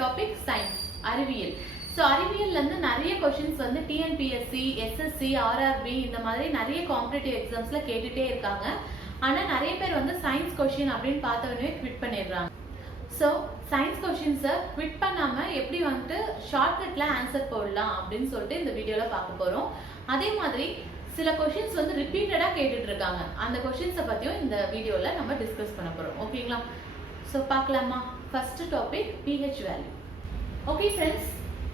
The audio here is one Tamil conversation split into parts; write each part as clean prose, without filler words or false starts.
டாபிக் சயின்ஸ் அறிவியல். ஸோ அறிவியல்லேருந்து நிறைய கொஷின்ஸ் வந்து டிஎன்பிஎஸ்சி, எஸ்எஸ்சி, ஆர்ஆர்பி இந்த மாதிரி நிறைய காம்படிட்டிவ் எக்ஸாம்ஸில் கேட்டுகிட்டே இருக்காங்க. ஆனால் நிறைய பேர் வந்து சயின்ஸ் கொஷின் அப்படின்னு பார்த்தவொடனே குவிட் பண்ணிடுறாங்க. ஸோ சயின்ஸ் கொஷின்ஸை குவிட் பண்ணாமல் எப்படி வந்துட்டு ஷார்ட்கட்டில் ஆன்சர் போடலாம் அப்படின்னு சொல்லிட்டு இந்த வீடியோவில் பார்க்க போகிறோம். அதே மாதிரி சில கொஷின்ஸ் வந்து ரிப்பீட்டடாக கேட்டுட்டு இருக்காங்க. அந்த கொஷின்ஸை பற்றியும் இந்த வீடியோவில் நம்ம டிஸ்கஸ் பண்ண போகிறோம். ஓகேங்களா? ஸோ பார்க்கலாமா? First topic pH value. Okay friends,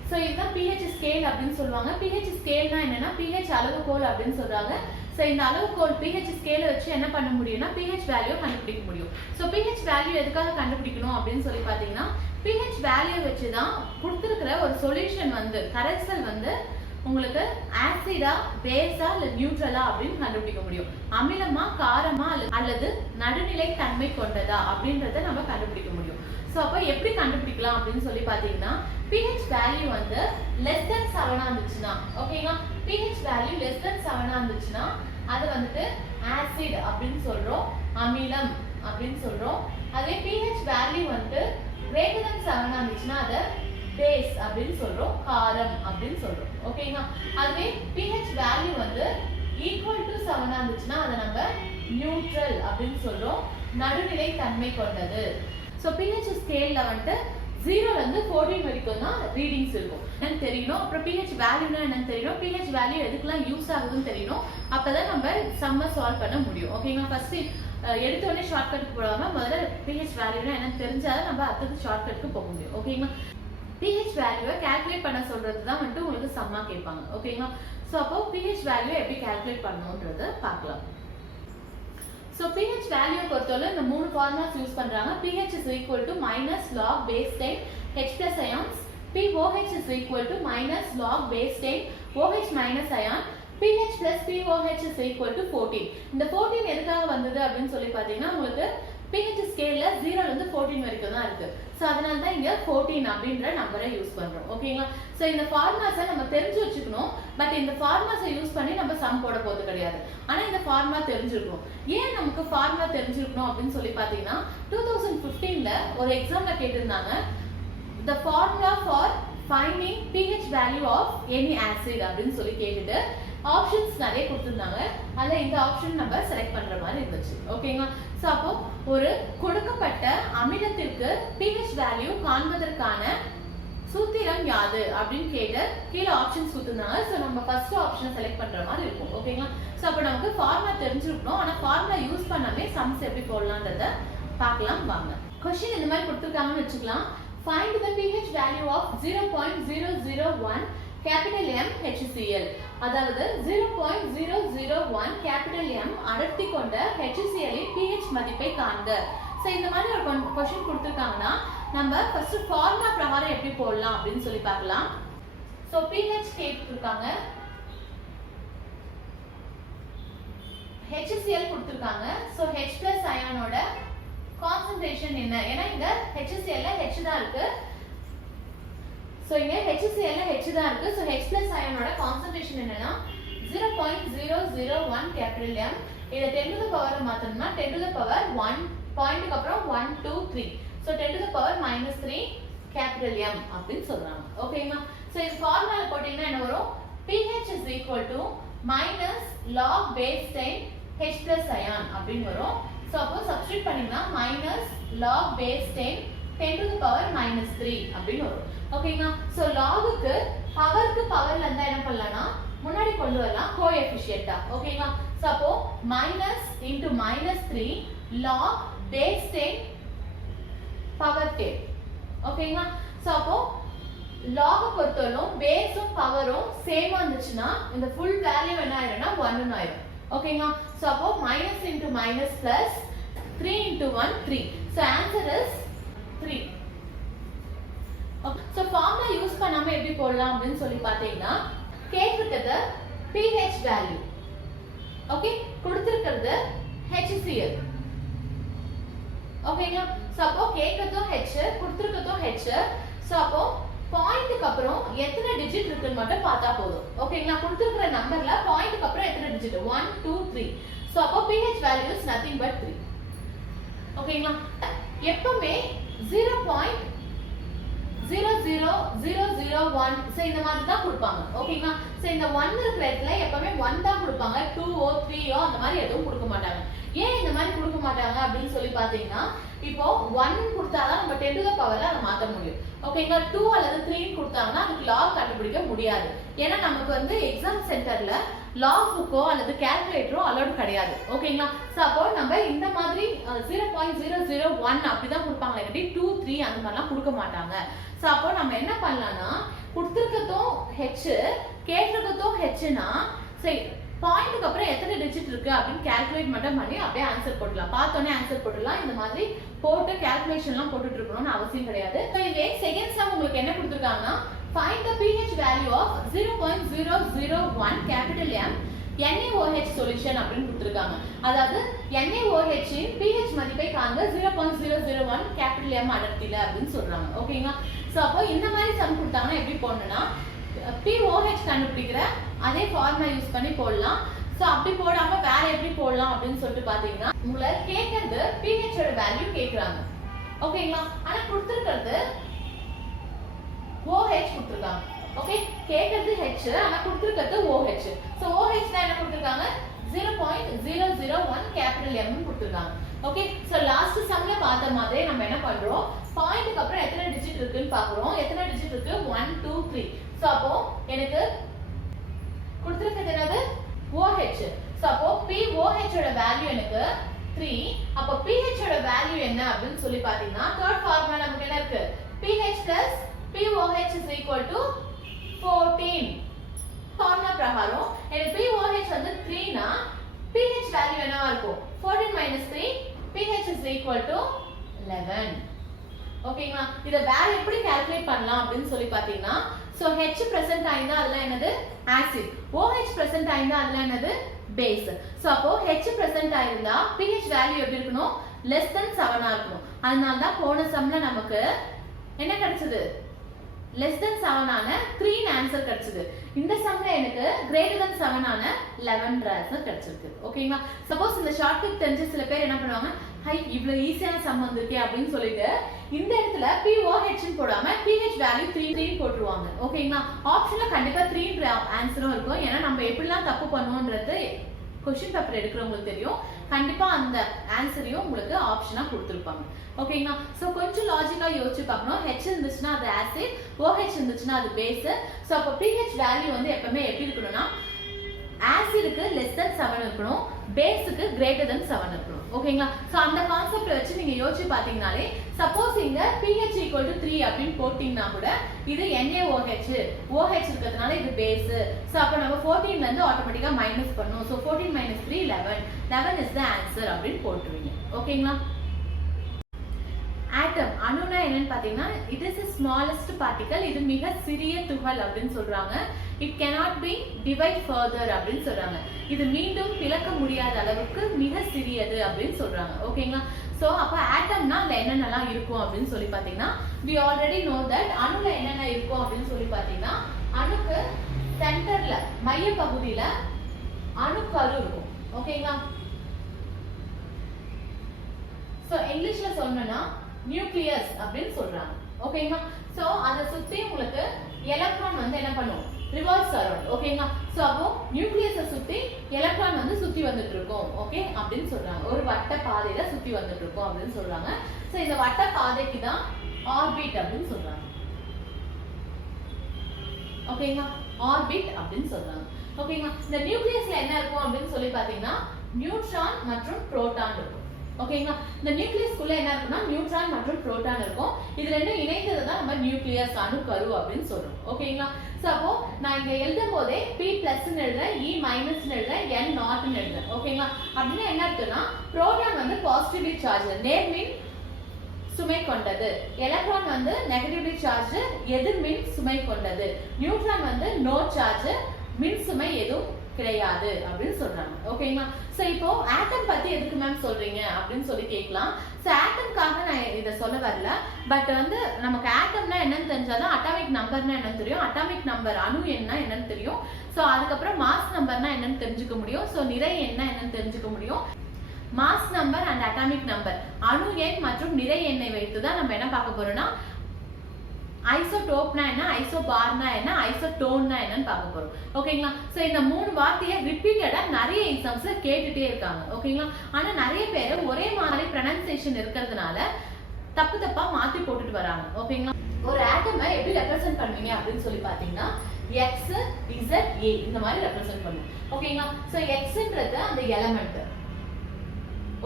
so இதுதான் pH ஸ்கேல் அப்படின்னு சொல்லுவாங்க. pH ஸ்கேல்னா என்னன்னா pH அளவுகோல் அப்படின்னு சொல்றாங்க. ஸோ இந்த அளவுகோல் pH ஸ்கேலை வச்சு என்ன பண்ண முடியும்னா pH வேல்யூ கண்டுபிடிக்க முடியும். ஸோ pH வேல்யூ எதுக்காக கண்டுபிடிக்கணும் அப்படின்னு சொல்லி பார்த்தீங்கன்னா pH வேல்யூ வச்சு தான் கொடுத்துருக்கிற ஒரு சொல்யூஷன் வந்து கரைசல் வந்து உங்களுக்கு ஆசிடா, பேஸா இல்ல நியூட்ரலா அப்படின்னு கண்டுபிடிக்க முடியும். அமிலமா, காரமா அல்லது நடுநிலை தன்மை கொண்டதா அப்படின்றத நம்ம கண்டுபிடிக்க முடியும். ஸோ அப்போ எப்படி கண்டுபிடிக்கலாம் அப்படின்னு சொல்லி பார்த்தீங்கன்னா pH வேல்யூ வந்து லெஸ் தென் 7 இருந்துச்சுன்னா, ஓகேங்களா, pH வேல்யூ லெஸ் தென் 7 இருந்துச்சுன்னா அது வந்துட்டு ஆசிட் அப்படின்னு சொல்றோம், அமிலம் அப்படின்னு சொல்றோம். அதே pH வேல்யூ வந்து greater than 7 இருந்துச்சுன்னா அதை பேஸ் அப்படின்னு சொல்றோம், காரம் அப்படின்னு சொல்றோம். ஓகேங்களா? அதுவே pH வேல்யூ வந்து ஈக்குவல் டு 7 இருந்துச்சுன்னா அதை நம்ம நியூட்ரல் அப்படின்னு சொல்றோம், நடுநிலை தன்மை கொண்டது. ஸோ pH ஸ்கேல்ல வந்துட்டு 0ல இருந்து 14 வரைக்கும் தான் ரீடிங்ஸ் இருக்கும். என்னன்னு தெரியணும். அப்புறம் pH வேல்யூனா என்னன்னு தெரியணும். pH வேல்யூ எதுக்கெல்லாம் யூஸ் ஆகுதுன்னு தெரியணும். அப்பதான் நம்ம சம்ம சால்வ் பண்ண முடியும். ஓகேங்களா? ஃபர்ஸ்ட் எடுத்த உடனே ஷார்ட்கட்டுக்கு போடாம முதல்ல pH வேல்யூனா என்னன்னு தெரிஞ்சாதான் நம்ம அடுத்தது ஷார்ட்கட்டுக்கு போக முடியும். ஓகேங்களா? pH வேல்யூவை கால்குலேட் பண்ண சொல்றது தான் வந்துட்டு உங்களுக்கு சம்மா கேட்பாங்க. ஓகேங்களா? ஸோ அப்போ pH வேல்யூ எப்படி கால்குலேட் பண்ணணும்ன்றத பார்க்கலாம். ஸோ pH வேல்யூ பொறுத்தவரை இந்த 3 ஃபார்முலாஸ் யூஸ் பண்றாங்க. pH is equal to minus log base 10 H plus ions, pOH is equal to minus log base 10 OH minus ion, pH plus pOH is equal to 14. இந்த 14 எதுக்காக வந்தது அப்படின்னு சொல்லி பார்த்தீங்கன்னா உங்களுக்கு pH ஸ்கேல்ல 0ல இருந்து 14 வரைக்கும் தான் இருக்கு. ஸோ அதனால தான் இங்க 14 அப்படின்ற நம்பரை யூஸ் பண்றோம். ஓகேங்களா? ஸோ இந்த ஃபார்முலாஸை நம்ம தெரிஞ்சு வச்சுக்கணும். பட் இந்த ஃபார்முலாஸை யூஸ் பண்ணி நம்ம சம் போட போறது கிடையாது. ஆனா இந்த ஃபார்முலா தெரிஞ்சிருக்கணும். ஏன் நமக்கு ஃபார்முலா தெரிஞ்சிருக்கணும் அப்படின்னு சொல்லி பார்த்தீங்கன்னா 2015ல ஒரு எக்ஸாம்ல கேட்டிருந்தாங்க, the formula for finding pH value of any acid அப்படின்னு சொல்லி கேட்டுட்டு ஆப்ஷன்ஸ் நிறைய கொடுத்திருந்தாங்க. அதுல இந்த ஆப்ஷன் நம்ம செலக்ட் பண்ற மாதிரி இருந்துச்சு. ஓகேங்களா? சோ அப்போ ஒரு கொடுக்கப்பட்ட அமிலத்திற்கு pH வேல்யூ காண்பதற்கான சூத்திரம் யாது அப்படின்னு கேட்டு கீழே ஆப்ஷன்ஸ் கொடுத்திருந்தாங்க. சோ நம்ம ஃபர்ஸ்ட் ஆப்ஷனை செலக்ட் பண்ற மாதிரி இருக்கும். ஓகேங்களா? சோ அப்போ நமக்கு ஃபார்முலா தெரிஞ்சிருக்கணும். ஆனா ஃபார்முலா யூஸ் பண்ணாமே சம்ஸ் எப்படி போடலாம்ன்றத பார்க்கலாம் வாங்க. क्वेश्चन இந்த மாதிரி கொடுத்திருக்காங்கன்னு வெச்சுக்கலாம். Find the pH value of 0.001 capital M HCl. அதாவது 0.001 capital M அடர்த்தி கொண்ட HCl இன் pH மதிப்பை காண்க. சோ இந்த மாதிரி ஒரு क्वेश्चन கொடுத்திருக்காங்கன்னா நம்ம ஃபர்ஸ்ட் ஃபார்முலா பிரகாரம் எப்படி போடலாம் அப்படின்னு சொல்லி பார்க்கலாம். சோ pH கேட்டிருக்காங்க, HCl கொடுத்திருக்காங்க. சோ H+ அயானோட கான்சன்ட்ரேஷன் என்ன? ஏன்னா இங்க HCl ல H தான் இருக்கு. சோ இங்க HCl ல H தான் இருக்கு. சோ H+ அயானோட கான்சன்ட்ரேஷன் என்னன்னா 0.001 கேபிட்டல் M. இத 10 to the power மாத்தணும்னா 10 to the power 1 பாயிண்ட்க்கு அப்புறம் 1 2 3. So 10 to the power -3 capital M அப்படி சொல்றாங்க. ஓகேங்களா? சோ இந்த ஃபார்முலா போட்டீங்கன்னா என்ன வரும்? pH is equal to minus log base 10 H+ ion அப்படின்னு வரும். சோ அப்போ சப்ஸ்டிட்யூட் பண்ணீங்கன்னா minus log base 10 to the power -3 அப்படின்னு வரும். ஓகேங்களா? சோ லாகுக்கு பவருக்கு பவர்ல இருந்தா என்ன பண்ணலாம்னா முன்னாடி கொண்டு வரலாம் கோஎஃபிஷியன்ட்டா. ஓகேங்களா? சோ அப்போ minus into -3 log base 10 power 10. ஓகேங்களா? சோ அப்போ லாக பொறுத்தவரைக்கும் பேஸும் பவரும் சேமா இருந்துச்சுன்னா இந்த ஃபுல் வேல்யூ என்ன ஆயிரும்னா 1 ஆயிரும். ஓகேங்களா? சோ அப்போ minus into minus plus 3 into 1 3. So answer is 3. Okay. So formula use பண்ணாம எப்படி போடலாம் அப்படின்னு சொல்லி பார்த்தீங்கன்னா கேட்டிருக்கிறது pH வேல்யூ, ஓகே, கொடுத்திருக்கிறது HCl. ஓகேங்களா? சோ அப்போ கேட்கிறதும் H, கொடுத்திருக்கிறதும் H. சோ அப்போ பாயிண்ட்க்கு அப்புறம் எத்தனை டிஜிட் இருக்குன்னு மட்டும் பார்த்தா போதும். ஓகேங்களா? கொடுத்திருக்கிற நம்பர்ல பாயிண்ட்க்கு அப்புறம் எத்தனை டிஜிட்? 1 2 3. சோ அப்போ pH value is nothing but 3. ஓகேங்களா? எப்பவுமே 0.0 001 சோ இந்த மாதிரி தான் கொடுப்பாங்க. ஓகேங்களா? சோ இந்த 1 இருக்கிற இடத்துல எப்பவுமே 1 தான் கொடுப்பாங்க. 2 3 அந்த மாதிரி எதுவும் கொடுக்க மாட்டாங்க. ஏன் இந்த மாதிரி கொடுக்க மாட்டாங்க அப்படின்னு சொல்லி பாத்தீங்கன்னா, இப்போ 1 கொடுத்தாதான் நம்ம 10 to the powerல அதை மாத்த முடியும். ஓகேங்களா? 2 அல்லது 3 கொடுத்தாங்கன்னா அதுக்கு லாக் கண்டுபிடிக்க முடியாது. ஏன்னா நமக்கு வந்து எக்ஸாம் சென்டர்ல லாக் புக்கோ அல்லது கால்குலேட்டரோ அலோட் கிடையாது. ஓகேங்களா? சோ அப்போ நம்ம இந்த மாதிரி 0.001 அப்படிதான் கொடுப்பாங்க. இல்லாட்டி 2 3 அந்த மாதிரிலாம் கொடுக்க மாட்டாங்க. சோ அப்போ நம்ம என்ன பண்ணலாம்னா, கொடுத்துருக்கதும் h கேட்டிருக்கதும் hனா சரி பாயிண்ட்க்கு அப்புறம் எத்தனை டிஜிட் இருக்கு அப்படின்னு கால்குலேட் மட்டும் பண்ணி அப்படியே ஆன்சர் போடலாம். பார்த்தோன்னே ஆன்சர் போடலாம். இந்த மாதிரி போட்டு கால்குலேஷன்லாம் போட்டுட்டு இருக்கணும்னு அவசியம் கிடையாது. ஸோ இதே செகண்ட் சம் உங்களுக்கு என்ன கொடுத்துருக்காங்கன்னா, find the pH value of 0.001 capital M NaOH solution அப்படின்னு கொடுத்துருக்காங்க. அதாவது NaOH இன் pH மதிப்பை காண்க 0.001 capital M அடர்த்தியில அப்படின்னு சொல்றாங்க. ஓகேங்களா? ஸோ அப்போ இந்த மாதிரி சம் கொடுத்தாங்கன்னா எப்படி போடணும்னா, pOH கண்டுபிடிக்கிற அதே ஃபார்முலா யூஸ் பண்ணி போடலாம். சோ அப்படி போடாம வேற எப்படி போடலாம் அப்படின்னு சொல்லிட்டு பாத்தீங்கன்னா, உங்களை கேக்குறது pH ஓட வேல்யூ கேக்குறாங்க. ஓகேங்களா? ஆனா கொடுத்திருக்கிறது OH கொடுத்திருக்காங்க. ஓகே, கேக்குறது H ஆனா கொடுத்திருக்கிறது OH. சோ OH னா என்ன கொடுத்திருக்காங்க? 0.001 கேபிட்டல் M கொடுத்திருக்காங்க. ஓகே, சோ லாஸ்ட் சம்ல பார்த்த மாதிரி நம்ம என்ன பண்றோம், பாயிண்ட்க்கு அப்புறம் எத்தனை டிஜிட் இருக்குன்னு பாக்குறோம். எத்தனை டிஜிட் இருக்கு? 1 2 3. சோ அப்போ எனக்கு கொடுத்திருக்கிறது என்னது? OH. சோ அப்போ pOH ஓட வேல்யூ எனக்கு 3. அப்போ pH ஓட வேல்யூ என்ன அப்படின்னு சொல்லி பாத்தீங்கன்னா, தேர்ட் ஃபார்முலா நமக்கு என்ன இருக்கு? pH plus pOH is equal to 14. Formula பிரகாரம் எனக்கு pOH வந்து 3 னா pH வேல்யூ என்னவா இருக்கும்? 14 minus 3 pH is equal to 11. ஓகேங்களா? இத வேற எப்படி கால்குலேட் பண்ணலாம் அப்படின்னு சொல்லி பாத்தீங்கன்னா, சோ H present ஆயினா அதெல்லாம் என்னது? ஆசிட். OH present ஆயினா அதெல்லாம் என்னது? பேஸ். சோ அப்போ H present ஆயிருந்தா pH வேல்யூ எப்படி இருக்கணும்? less than 7 ஆ இருக்கணும். அதனால தான் போன சம்ல நமக்கு என்ன கிடைச்சது? less than 7 ஆன 3 ஆன்சர் கிடைச்சது. இந்த சம்ல எனக்கு greater than 7 ஆன 11 ஆன்சர் கிடைச்சிருக்கு. ஓகேங்களா? சப்போஸ் இந்த ஷார்ட்கட் தெரிஞ்ச சில பேர் என்ன பண்ணுவாங்க, ஹை இவ்ளோ ஈஸியான சம் வந்திருக்கே அப்படின்னு சொல்லிட்டு இந்த இடத்துல pOH ன்னு போடாம pH வேல்யூ 3 போட்டுருவாங்க. ஓகேங்களா? ஆப்ஷன்ல கண்டிப்பா 3 ஆன்சரும் இருக்கும். ஏன்னா நம்ம எப்படிலாம் தப்பு பண்ணுவோம்ன்றது क्वेश्चन பேப்பர் எடுக்கிறவங்களுக்கு தெரியும். கண்டிப்பா அந்த ஆன்சரையும் உங்களுக்கு ஆப்ஷனா கொடுத்திருப்பாங்க. ஓகேங்களா? சோ கொஞ்சம் லாஜிக்கா யோசிச்சு பார்க்கணும். H இருந்துச்சுனா அது ஆசிட், OH இருந்துச்சுனா அது பேஸ். சோ அப்ப pH வேல்யூ வந்து எப்பவுமே எப்படி இருக்கணும்னா, ஆசிட்க்கு less than 7 இருக்கணும், பேஸ்க்கு greater than 7 இருக்கணும். ஓகேங்களா? சோ அந்த கான்செப்ட் வச்சு நீங்க யோசிச்சு பாத்தீங்கனாலே, சப்போஸ் இங்க pH equal to 3 அப்படினு போடிங்கனா கூட இது NaOH, OH இருக்கிறதுனால இது பேஸ். சோ அப்ப நம்ம 14 ல இருந்து ஆட்டோமேட்டிக்கா மைனஸ் பண்ணும். So 14 minus 3 11. 11 is the answer அப்படினு போட்டுருவீங்க. ஓகேங்களா? ஆட்டம் அணுனா என்னன்னு பாத்தீங்கன்னா, it is the smallest particle. இது மிக சிறிய துகள் அப்படின்னு சொல்றாங்க. it cannot be divide further அப்படின்னு சொல்றாங்க. இது மீண்டும் பிளக்க முடியாத அளவுக்கு மிக சிறியது அப்படின்னு சொல்றாங்க. ஓகேங்களா? சோ அப்ப ஆட்டம்னா அதுல என்னென்னலாம் இருக்கும் அப்படின்னு சொல்லி பாத்தீங்கன்னா, we already know that அணுல என்னென்ன இருக்கும் அப்படின்னு சொல்லி பாத்தீங்கன்னா, அணுக்கு சென்டர்ல மைய பகுதியில அணுக்கரு இருக்கும். ஓகேங்களா? சோ இங்கிலீஷ்ல சொல்லணும்னா நியூக்ளியஸ் அப்படின்னு சொல்றாங்க. ஓகேங்களா? சோ அத சுத்தி உங்களுக்கு எலக்ட்ரான் வந்து என்ன பண்ணும்? Revolves around. ஓகேங்களா? சோ அப்போ நியூக்ளியஸை சுத்தி எலக்ட்ரான் வந்து சுத்தி வந்துட்டு இருக்கும். ஓகே அப்படின்னு சொல்றாங்க. ஒரு வட்ட பாதையில சுத்தி வந்துட்டு இருக்கும் அப்படின்னு சொல்றாங்க. சோ இந்த வட்ட பாதைக்கு தான் ஆர்பிட் அப்படின்னு சொல்றாங்க. ஓகேங்களா? ஆர்பிட் அப்படின்னு சொல்றாங்க. ஓகேங்களா? இந்த நியூக்ளியஸ்ல என்ன இருக்கும் அப்படின்னு சொல்லி பாத்தீங்கன்னா, நியூட்ரான் மற்றும் புரோட்டான் இருக்கும். ஓகேங்களா? இந்த நியூக்ளியஸ்க்குள்ள என்ன இருக்குன்னா, நியூட்ரான் மற்றும் புரோட்டான் இருக்கும். இது ரெண்டும் இணைந்தது தான் நம்ம நியூக்ளியஸ், அணுக்கரு அப்படின்னு சொல்றோம். ஓகேங்களா? சோ அப்போ நான் இங்க எழுதும் போதே P+ ன்னு எழுதுறேன், E- ன்னு எழுதுறேன், N- ன்னு எழுதுறேன். ஓகேங்களா? அப்படின்னா என்ன இருக்குன்னா, புரோட்டான் வந்து பாசிட்டிவ்லி சார்ஜ், நேர்மின் சுமை கொண்டது. எலக்ட்ரான் வந்து நெகட்டிவ்லி சார்ஜ், எதிர்மின் சுமை கொண்டது. நியூட்ரான் வந்து நோ சார்ஜ், மின் சுமை எதுவும் கிடையாது அப்படின்னு சொல்றாங்க. ஓகேங்களா? சோ இப்போ ஆட்டம் பத்தி எதுக்கு மேம் சொல்றீங்க அப்படின்னு சொல்லி கேட்கலாம். சோ ஆட்டம்காக நான் இத சொல்ல வரல. பட் வந்து நமக்கு ஆட்டம்னா என்னன்னு தெரிஞ்சாதான் அட்டாமிக் நம்பர்னா என்னன்னு தெரியும். அட்டாமிக் நம்பர் அணு எண்ணா என்னன்னு தெரியும். சோ அதுக்கப்புறம் மாஸ் நம்பர்னா என்னன்னு தெரிஞ்சுக்க முடியும். சோ நிறை எண்ணா என்னன்னு தெரிஞ்சுக்க முடியும். Mass number and atomic number, அணு எண் மற்றும் நிறை எண்ணை வைத்து தான் நம்ம என்ன பார்க்க போறோம்னா ஐசோடோப்னா என்ன, ஐசோபார்னா என்ன, ஐசோடோன்னா என்னன்னு பார்க்க போறோம். ஓகேங்களா? சோ இந்த 3 வார்த்தையை ரிப்பீட்டடா நிறைய எக்ஸாம்ஸ்ல கேட்டுட்டே இருக்காங்க. ஓகேங்களா? ஆனா நிறைய பேர் ஒரே மாதிரி ப்ரொனன்சியேஷன் இருக்கிறதுனால தப்பா மாத்தி போட்டுட்டு வராங்க. ஓகேங்களா? ஒரு ஆட்டமை எப்படி ரெப்ரசென்ட் பண்ணுவீங்க அப்படின்னு சொல்லி பாத்தீங்கன்னா x z a இந்த மாதிரி ரெப்ரசென்ட் பண்ணுவோம். ஓகேங்களா? சோ xன்றது அந்த எலிமெண்ட்.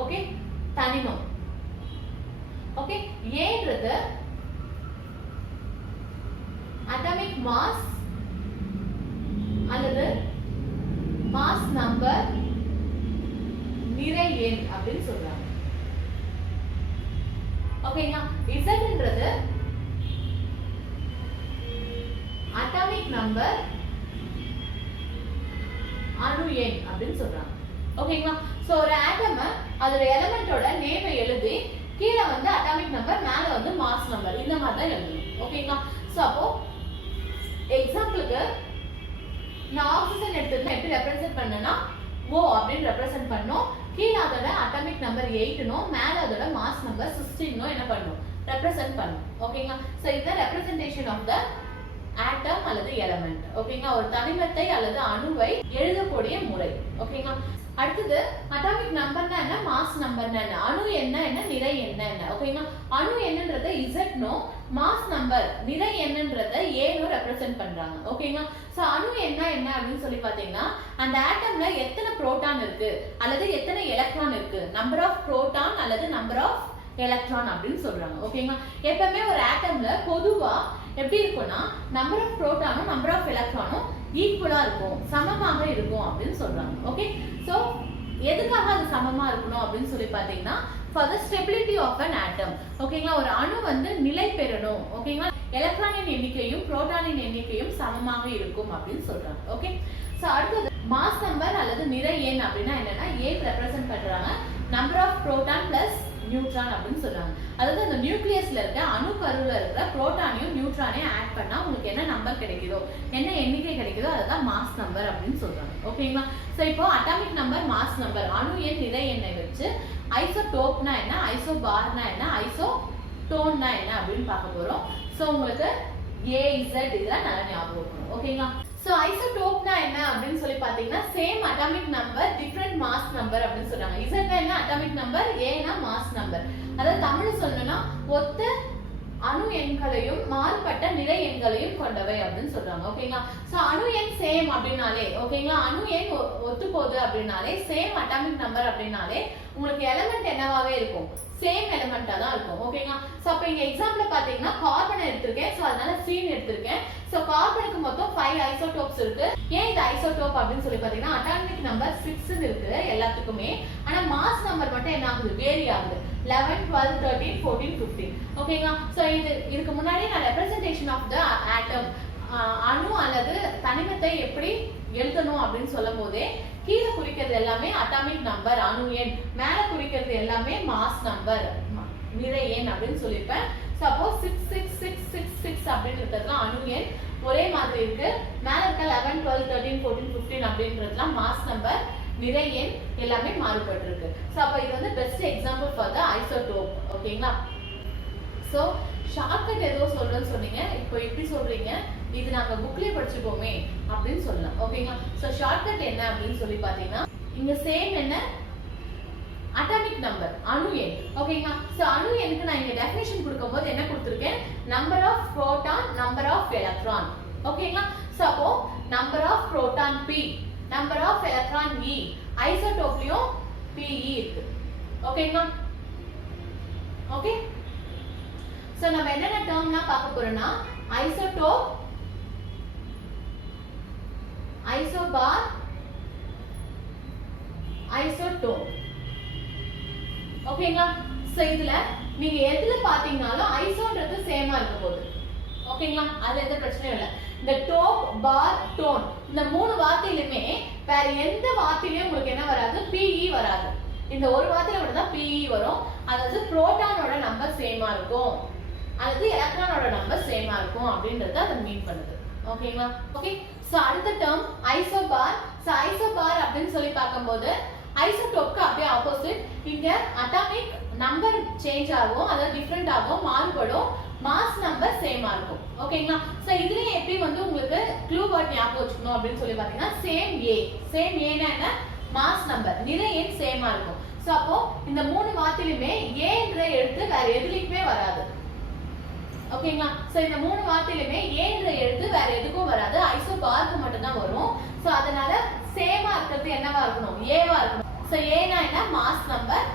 ஓகே, தனிமம். ஓகே, aன்றது அட்டாமிக் மாஸ் அல்லது மாஸ் நம்பர், நிறை எண் அப்படின்னு சொல்றாங்க. ஓகேங்களா? zன்றது அட்டாமிக் நம்பர், அணு எண் அப்படின்னு சொல்றாங்க. ஓகேங்களா? சோ ஒரு ஆட்டம அதோட எலிமெண்டோட நேமை எழுதி கீழ வந்து அட்டாமிக் நம்பர், மேல வந்து மாஸ் நம்பர், இந்த மாதிரி தான் எழுதணும். ஓகேங்களா? சோ அப்போ எக்ஸாம்பிளுக்கு நான் ஆக்சிஜன் எடுத்துட்டு எப்படி ரெப்ரசென்ட் பண்ணேன்னா O அப்படின்னு ரெப்ரசென்ட் பண்ணோம். கீழ அதோட அட்டாமிக் நம்பர் 8னோ மேல அதோட மாஸ் நம்பர் 16னோ என்ன பண்ணும், ரெப்ரசென்ட் பண்ணும். ஓகேங்களா? சோ இது ரெப்ரசென்டேஷன் ஆஃப் த ஆட்டம் அல்லது எலிமெண்ட். ஓகேங்களா? ஒரு தனிமத்தை அல்லது அணுவை எழுதக்கூடிய முறை. ஓகேங்களா? அடுத்தது அட்டாமிக் நம்பர்னா என்ன, மாஸ் நம்பர்னா என்ன, அணு என்ன என்ன, நிறை என்ன என்ன. ஓகேங்களா? அணு என்னன்றதை Z-னோ, மாஸ் நம்பர் நிறை என்னன்றதை A-னோ ரெப்ரசென்ட் பண்றாங்க. ஓகேங்களா? சோ அணு என்ன என்ன அப்படின்னு சொல்லி பாத்தீங்கன்னா அந்த ஆட்டம்ல எத்தனை புரோட்டான் இருக்கு அல்லது எத்தனை எலக்ட்ரான் இருக்கு, நம்பர் ஆஃப் புரோட்டான் அல்லது நம்பர் ஆஃப் எலக்ட்ரான் அப்படின்னு சொல்றாங்க. ஓகேங்களா? எப்பவுமே ஒரு ஆட்டம்ல பொதுவா எப்படி இருக்கும்னா நம்பர் ஆஃப் புரோட்டானும் நம்பர் ஆஃப் எலக்ட்ரானும் ஈக்குவலா இருக்கும், சமமாக இருக்கும் அப்படின்னு சொல்றாங்க. ஓகே, சோ எதுக்காக அது சமமா இருக்கணும் அப்படின்னு சொல்லி பாத்தீங்கன்னா for the stability of an atom. ஓகேங்களா? ஒரு அணு வந்து நிலை பெறணும். ஓகேங்களா? எலக்ட்ரானின் எண்ணிக்கையும் புரோட்டானின் எண்ணிக்கையும் சமமாக இருக்கும் அப்படின்னு சொல்றாங்க. ஓகே, சோ அடுத்தது மாஸ் நம்பர் அல்லது நிறை எண் அப்படின்னா என்னன்னா A ரெப்ரசென்ட் பண்றாங்க number of proton plus neutron அப்படின்னு சொல்றாங்க. அதாவது அந்த நியூக்ளியஸ்ல இருக்க அணு கருவுல இருக்கிற புரோட்டானையும் நியூட்ரானையும் ஆட் பண்ணா உங்களுக்கு என்ன நம்பர் கிடைக்குதோ, என்ன எண்ணிக்கை கிடைக்குதோ அதுதான் மாஸ் நம்பர் அப்படின்னு சொல்றாங்க. ஓகேங்களா? சோ இப்போ அட்டாமிக் நம்பர், மாஸ் நம்பர், அணு எண், நிறை எண்ணை வச்சு ஐசோடோப்னா என்ன, ஐசோபார்னா என்ன, ஐசோடோன்னா என்ன அப்படின்னு பார்க்க போறோம். சோ உங்களுக்கு A Z இதெல்லாம் நல்லா ஞாபகம் இருக்கணும். ஓகேங்களா? சோ ஐசோடோப்னா என்ன அப்படின்னு சொல்லி பாத்தீங்கன்னா same atomic number, different mass number அப்படின்னு சொல்றாங்க. Z என்ன அட்டாமிக் நம்பர், A னா மாஸ் நம்பர். அதாவது தமிழ்ல சொல்லணும்னா ஒத்த அணு எண்களையும் மாறுபட்ட நிறை எண்களையும் கொண்டவை அப்படின்னு சொல்றாங்க. ஓகேங்களா? சோ அணு எண் சேம் அப்படினாலே, ஓகேங்களா, அணு எண் ஒத்து போகுது அப்படினாலே, சேம் அட்டாமிக் நம்பர் அப்படினாலே உங்களுக்கு எலிமெண்ட் என்னவாவே இருக்கும், சேம் எலிமெண்டா தான் இருக்கும். ஓகேங்களா? சோ அப்ப இங்க எக்ஸாம்பிள்ல பாத்தீங்கன்னா கார்பன் எடுத்திருக்கேன், சோ அதனால சீன் எடுத்திருக்கேன். சோ கார்பனுக்கு மொத்தம் 5 ஐசோடோப்ஸ் இருக்கு. ஏன் இது ஐசோடோப் அப்படின்னு சொல்லி பாத்தீங்கன்னா அட்டாமிக் நம்பர் 6 இருக்கு எல்லாத்துக்குமே, ஆனா மாஸ் நம்பர் மட்டும் என்ன ஆகுது, வேரி ஆகுது. 11 12 13 14 15. ஓகேங்களா? சோ இதுக்கு முன்னாடி நான் ரெப்ரசன்டேஷன் ஆஃப் த ஆட்டம், அணு அல்லது தனிமத்தை எப்படி எழுதணும் அப்படின்னு சொல்லும் போதே கீழே குறிக்கிறது எல்லாமே அட்டாமிக் நம்பர், அணு எண், மேல குறிக்கிறது எல்லாமே மாஸ் நம்பர், நிறை எண் அப்படின்னு சொல்லிருப்பேன். சப்போஸ் 66666 அப்படின்னு இருக்கிறதுலாம் அணு எண் ஒரே மாதிரி இருக்கு. மேல இருக்க 11 12 13 14 15 அப்படின்றதுலாம் மாஸ் நம்பர், நிறை எண் எல்லாமே மாறுபட்டு இருக்கு. சோ அப்ப இது வந்து best example for the isotope. ஓகேங்களா? சோ ஷார்ட்கட் ஏதோ சொல்றேன்னு சொன்னீங்க, இப்போ எப்படி சொல்றீங்க, இது நாங்க புக்லயே படிச்சுப்போமே அப்படின்னு சொல்லலாம். ஓகேங்களா? சோ ஷார்ட்கட் என்ன அப்படின்னு சொல்லி பாத்தீங்கன்னா இங்க சேம் என்ன, அட்டாமிக் நம்பர், அணு எண். ஓகேங்களா? சோ அணு எண்ணுக்கு நான் இங்க டெஃபினிஷன் கொடுக்கும்போது என்ன கொடுத்திருக்கேன், number of proton, number of electron. ஓகேங்களா? சோ அப்போ number of proton P, number of electron E, ஐசோடோப்லயும் Pe இருக்கு. ஓகேங்களா? ஓகே, சோ நம்ம என்னென்ன டேர்ம்லாம் பார்க்க போறோம்னா ஐசோடோப், ஐசோபார், ஐசோடோப். ஓகேங்களா? சோ இதுல நீங்க எதுல பாத்தீங்கனாலும் ஐசோன்றது சேமா இருக்க போகுது. ஓகேங்களா? அது எந்த பிரச்சனையும் இல்ல. இந்த டோப், பார், டோன் இந்த 3 வார்த்தையிலுமே வேற எந்த வார்த்தையிலயும் உங்களுக்கு என்ன வராது, Pe வராது. இந்த ஒரு வார்த்தையில மட்டும் தான் Pe வரும். அதாவது புரோட்டானோட நம்பர் சேமா இருக்கும் அல்லது எலக்ட்ரானோட நம்பர் சேமா இருக்கும் அப்படின்றத அது மீன் பண்ணுது. ஓகேங்களா? ஓகே, சோ அடுத்த டேர்ம் ஐசோபார். சோ ஐசோபார் அப்படின்னு சொல்லி பார்க்கும்போது ஐசோடோப்க்கு அப்படியே ஆப்போசிட். இங்க அட்டாமிக் நம்பர் சேஞ்ச் ஆகும், அதாவது டிஃபரெண்ட் ஆகும், மாறுபடும். மாஸ் நம்பர் சேமா இருக்கும். ஓகேங்களா? சோ இதுலயே எப்படி வந்து உங்களுக்கு க்ளூ வேர்ட் ஞாபகம் வச்சுக்கணும் அப்படின்னு சொல்லி பாத்தீங்கன்னா சேம் ஏனா என்ன மாஸ் நம்பர் நிறை எண் சேமா இருக்கும். சோ அப்போ இந்த மூணு வார்த்தையிலுமே ஏன்ற எழுத்து வேற எதுலயுமே வராது. ஓகேங்களா? சோ இந்த மூணு வார்த்தையிலுமே ஏன்ற எழுத்து வேற எதுக்கும் வராது, ஐசோபாருக்கு மட்டும் தான் வரும். சோ அதனால சேமா இருக்கிறது என்னவா இருக்கணும்? ஏவா இருக்கணும். சோ ஏனா என்ன மாஸ் நம்பர்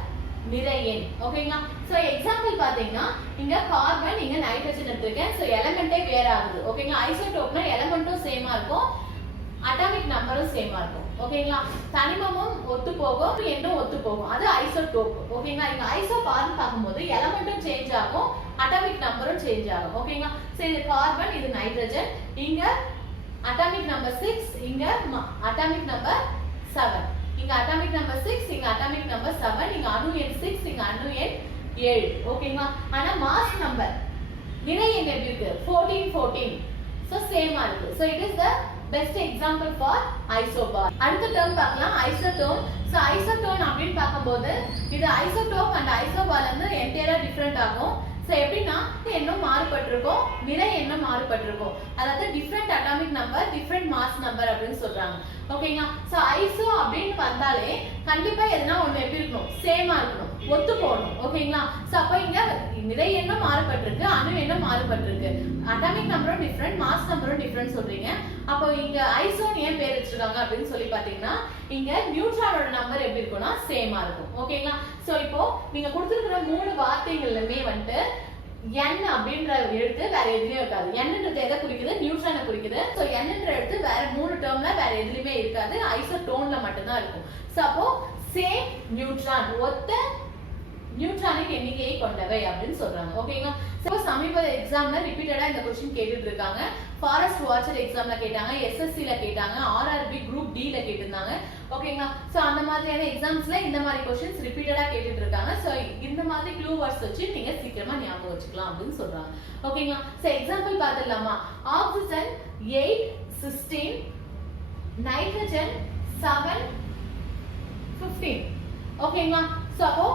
நிறை எண். ஓகேங்களா? சோ எக்ஸாம்பிள் பாத்தீங்கன்னா இங்க கார்பன் இங்க நைட்ரஜன் எடுத்துருக்கேன். சோ எலிமெண்டே வேற ஆகுது. ஓகேங்களா? ஐசோடோப்னா எலிமெண்ட்டும் சேமா இருக்கும், அட்டாமிக் நம்பரும் சேமா இருக்கும். ஓகேங்களா? தனிமமும் ஒத்து போகும், எண்ணும் ஒத்து போகும், அது ஐசோடோப். ஓகேங்களா? இங்க ஐசோபார்னு பார்க்கும்போது எலிமெண்ட்டும் சேஞ்ச் ஆகும், அட்டாமிக் நம்பரும் சேஞ்ச் ஆகும். ஓகேங்களா? சோ இது கார்பன், இது நைட்ரஜன், இங்க அட்டாமிக் நம்பர் 6, இங்க அட்டாமிக் நம்பர் 7, இங்க அட்டாமிக் நம்பர் 6, இங்க அட்டாமிக் நம்பர் 7, இங்க அணு எண் 6, இங்க அணு எண் 7. ஓகேங்களா? ஆனா மாஸ் நம்பர் நிறை எண் எப்படி இருக்கு? 14. சோ சேமா இருக்கு. So it is the best example for isobar. அடுத்த டேர்ம் பார்க்கலாம், ஐசோடோன். சோ ஐசோடோன் அப்படினு பாக்கும்போது இது ஐசோடோப் அண்ட் ஐசோபார்ல இருந்து என்டையரா டிஃபரண்ட் ஆகும். சோ எப்படின்னா எண்ணும் மாறுபட்டிருக்கும், நிறை எண்ணும் மாறுபட்டிருக்கும், அதாவது different atomic number different mass number அப்படின்னு சொல்றாங்க. ஓகேங்களா? சோ ஐசோ அப்படின்னு வந்தாலே கண்டிப்பா எதுனா ஒண்ணு எப்படி இருக்கணும்? சேமா இருக்கணும், ஒத்து போகணும். ஓகேங்களா? சோ அப்ப இங்க நிறை எண்ணும் மாறுபட்டிருக்கு, அணு எண்ணும் மாறுபட்டிருக்கு, அட்டாமிக் நம்பரும் டிஃபரண்ட், மாஸ் நம்பரும் டிஃபரண்ட் சொல்றீங்க. அப்போ இங்க ஐசோன்னு ஏன் பேர் வச்சிருக்காங்க அப்படின்னு சொல்லி பாத்தீங்கன்னா இங்க நியூட்ரானோட நம்பர் எப்படி இருக்கும்னா சேமா இருக்கும். ஓகேங்களா? சோ இப்போ நீங்க கொடுத்திருக்கிற மூணு வார்த்தைகள்லயுமே வந்துட்டு n அப்படின்ற எழுத்து வேற எதுலயும் இருக்காது. nன்றது எதை குறிக்குது? நியூட்ரானை குறிக்குது. சோ nன்ற எழுத்து வேற மூணு டேர்ம்ல வேற எதுலயுமே இருக்காது, ஐசோடோன்ல மட்டும் தான் இருக்கும். சோ அப்போ சேம் நியூட்ரான், ஒத்த நியூட்ரானிக் எண்ணிக்கையை கொண்டவை அப்படின்னு சொல்றாங்க. ஓகேங்களா? சோ சமீப எக்ஸாம்ல ரிப்பீட்டடா இந்த क्वेश्चन கேட்டுட்டு இருக்காங்க. ஃபாரஸ்ட் வாட்சர் எக்ஸாம்ல கேட்டாங்க, எஸ்எஸ்சி ல கேட்டாங்க, ஆர்ஆர்பி குரூப் டி ல கேட்டிருந்தாங்க. ஓகேங்களா? சோ அந்த மாதிரியான எக்ஸாம்ஸ்ல இந்த மாதிரி क्वेश्चंस ரிப்பீட்டடா கேட்டுட்டு இருக்காங்க. சோ இந்த மாதிரி க்ளூ வேர்ட்ஸ் வச்சு நீங்க சீக்கிரமா ஞாபகம் வச்சுக்கலாம் அப்படின்னு சொல்றாங்க. ஓகேங்களா? சோ எக்ஸாம்பிள் பார்த்துடலாமா? Oxygen 8 16, nitrogen 7 15. ஓகேங்களா? சோ அப்போ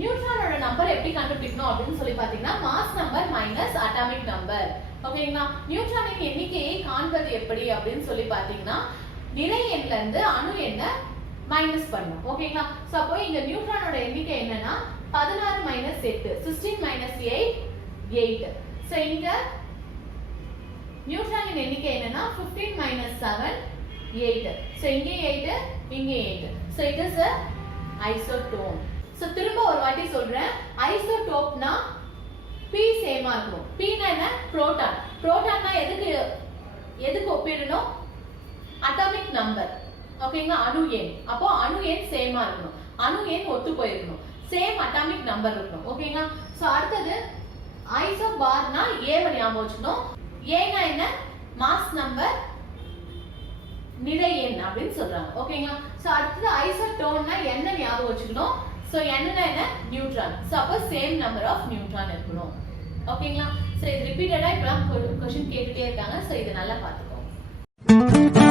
நியூட்ரானோட நம்பர் எப்படி கண்டுபிடிக்கணும் அப்படின்னு சொல்லி பாத்தீங்கன்னா mass number minus atomic number. ஓகேங்களா? நியூட்ரானின் எண்ணிக்கையை காண்பது எப்படி அப்படின்னு சொல்லி பாத்தீங்கன்னா நிறை எண்ல இருந்து அணு எண்ணை மைனஸ் பண்ணும். ஓகேங்களா? சோ அப்போ இங்க நியூட்ரானோட எண்ணிக்கை என்னன்னா 16 மைனஸ் 8, 16 மைனஸ் 8. சோ இங்க நியூட்ரானின் எண்ணிக்கை என்னன்னா 15 மைனஸ் 7 8. சோ இங்க 8 இங்க 8. So it is a isotone. So திரும்ப ஒரு வாட்டி சொல்றேன், ஐசோடோப்னா P சேமா இருக்கும். P னா என்ன? புரோட்டான். புரோட்டான்னா எதுக்கு ஒப்பிடணும்? Atomic number. ஓகேங்களா? அணு எண். அப்போ அணு எண் சேமா இருக்கணும், அணு எண் ஒத்து போயிருக்கணும், சேம் அட்டாமிக் நம்பர் இருக்கணும். ஓகேங்களா? சோ அடுத்தது ஐசோபார்னா ஏவ ஞாபகம் வச்சுக்கணும். ஏனா என்ன? மாஸ் நம்பர் நிறை எண் அப்படின்னு சொல்றாங்க. ஓகேங்களா? சோ அடுத்தது ஐசோடோன்னா என்ன ஞாபகம் வச்சுக்கணும்? சோ என்னன்னா என்ன? நியூட்ரான். சோ அப்ப சேம் நம்பர் ஆஃப் நியூட்ரான் இருக்கணும். ஓகேங்களா? சோ இது ரிப்பீட்டடா இப்பலாம் क्वेश्चन கேட்டுட்டே இருக்காங்க. சோ இத நல்லா பாத்துக்கோங்க.